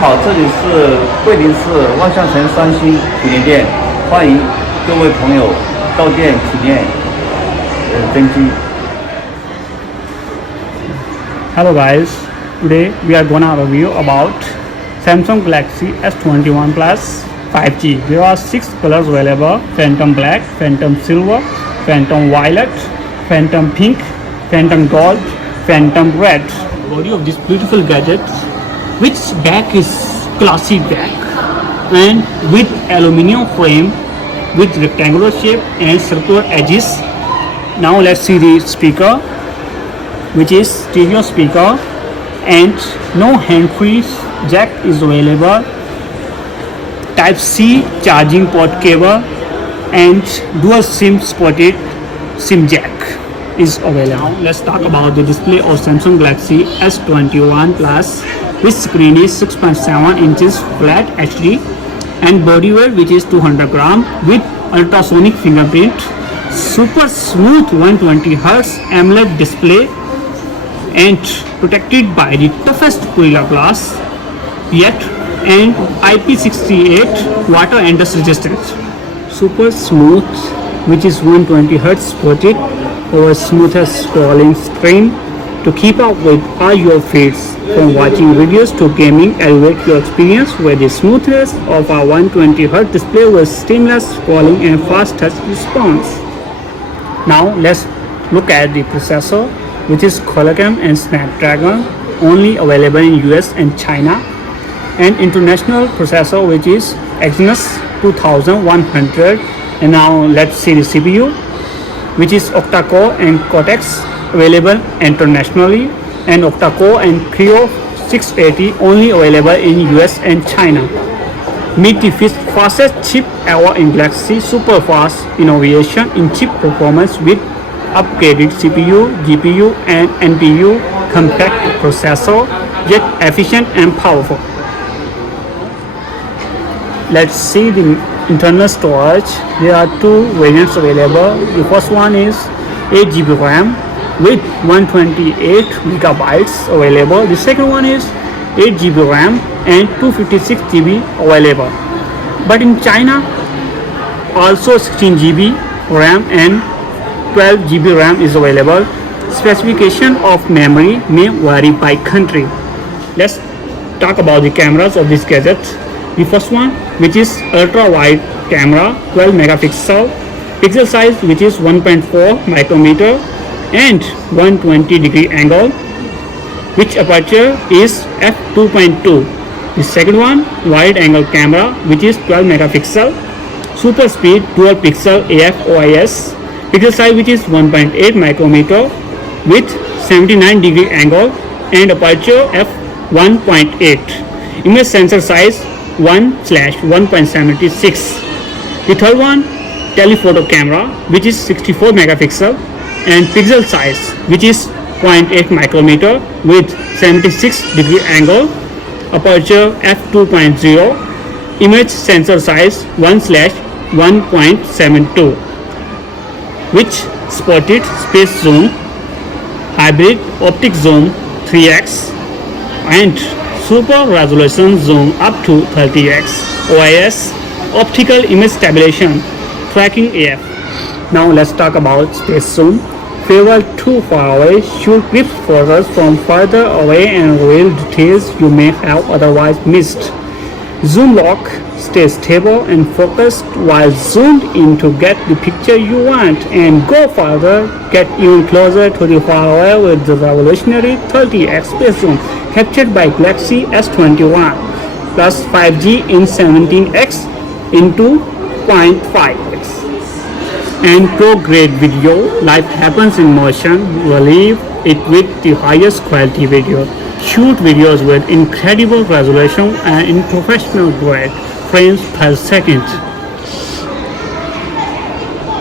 好，这里是桂林市万象城三星体验店，欢迎各位朋友到店体验真机。Hello guys, today we are gonna review about Samsung Galaxy S21 Plus 5G. There are 6 colors available: Phantom Black, Phantom Silver, Phantom Violet, Phantom Pink, Phantom Gold, Phantom Red. Body of this beautiful gadget, which back is classy back and with aluminium frame with rectangular shape and circular edges. Now let's see the speaker, which is stereo speaker, and no hand-free jack is available. Type C charging port cable and dual SIM supported SIM jack is available. Now let's talk about the display of Samsung Galaxy S21 Plus, which screen is 6.7 inches flat HD and body weight which is 200 gram with ultrasonic fingerprint, super smooth 120 Hz AMOLED display and protected by the toughest Gorilla Glass yet and IP68 water and dust resistance. Super smooth, which is 120 Hz supported over smoothest scrolling screen to keep up with all your feeds. From watching videos to gaming, elevate your experience with the smoothness of our 120 Hz display with seamless scrolling and fast touch response. Now let's look at the processor, which is Qualcomm and Snapdragon, only available in US and China, and international processor which is Exynos 2100. And now let's see the CPU, which is octa-core and Cortex, available internationally, and octa-core and Creo 680 only available in US and China. Meet the fastest chip ever in Galaxy, super fast innovation in chip performance with upgraded CPU, GPU and NPU, compact processor, yet efficient and powerful. Let's see the internal storage. There are two variants available. The first one is 8 GB RAM with 128 megabytes available. The second one is 8 GB RAM and 256 GB available. But in China, also 16 GB RAM and 12 GB RAM is available. Specification of memory may vary by country. Let's talk about the cameras of this gadget. The first one, which is ultra wide camera, 12 megapixel, pixel size which is 1.4 micrometer and 120 degree angle, which aperture is f2.2. The second one, wide angle camera, which is 12 megapixel, super speed dual pixel AF OIS, pixel size which is 1.8 micrometer with 79 degree angle and aperture f1.8. Image sensor size 1/1.76. The third one, telephoto camera, which is 64 megapixel and pixel size which is 0.8 micrometer with 76 degree angle, aperture f2.0. Image sensor size 1/1.72, which supported space zoom, hybrid optic zoom 3x and super resolution zoom up to 30x, OIS, optical image stabilization, tracking AF. Now let's talk about space zoom. Travel too far away, shoot clip photos from further away and reveal details you may have otherwise missed. Zoom lock, stay stable and focused while zoomed in to get the picture you want, and go further, get even closer to the far away with the revolutionary 30x space zoom captured by Galaxy S21 plus 5G in 17x into 0.5x. And pro grade video, life happens in motion, relieve it with the highest quality video. Shoot videos with incredible resolution and in professional grade frames per second.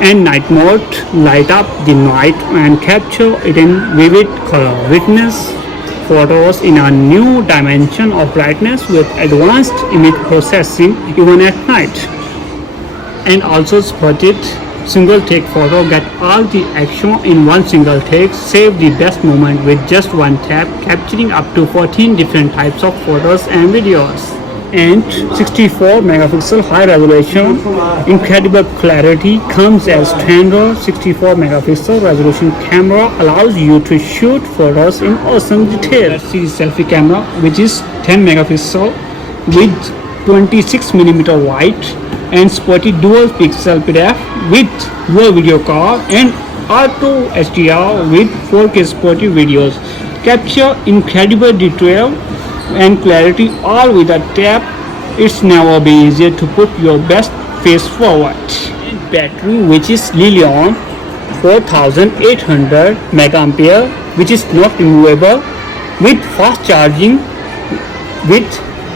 And night mode, light up the night and capture it in vivid color. Witness photos in a new dimension of brightness with advanced image processing even at night. And also supported single take photo, get all the action in one single take, save the best moment with just one tap, capturing up to 14 different types of photos and videos. And 64 megapixel high resolution, incredible clarity comes as standard. 64 megapixel resolution camera allows you to shoot photos in awesome detail. Let's see the selfie camera, which is 10 megapixel with 26 millimeter wide and sporty dual pixel PDF with dual video card and auto HDR with 4K sporty videos. Capture incredible detail and clarity all with a tap. It's never been easier to put your best face forward. And battery, which is Lilion 4800 mAh, which is not removable, with fast charging with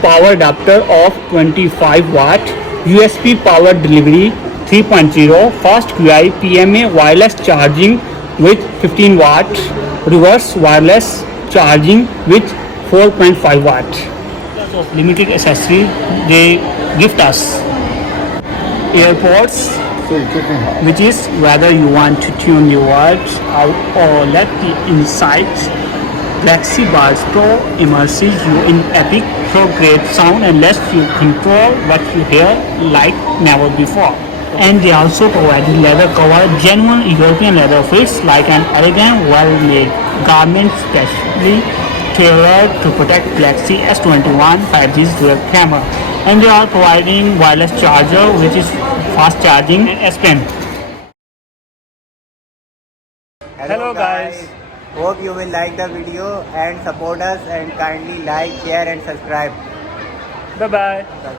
power adapter of 25 watt, USB power delivery 3.0, fast QI PMA wireless charging with 15 watt, reverse wireless charging with 4.5 watt. Because of limited accessory, they gift us AirPods, which is whether you want to tune your words out or let the insights Galaxy Buds Pro immerses you in epic pro grade sound and lets you control what you hear like never before. And they also provide leather cover, genuine European leather fits like an elegant, well-made garment specially tailored to protect Galaxy S21 5G's dual camera. And they are providing wireless charger, which is fast charging and S Pen. Hello guys, hope you will like the video and support us, and kindly like, share and subscribe. Bye bye.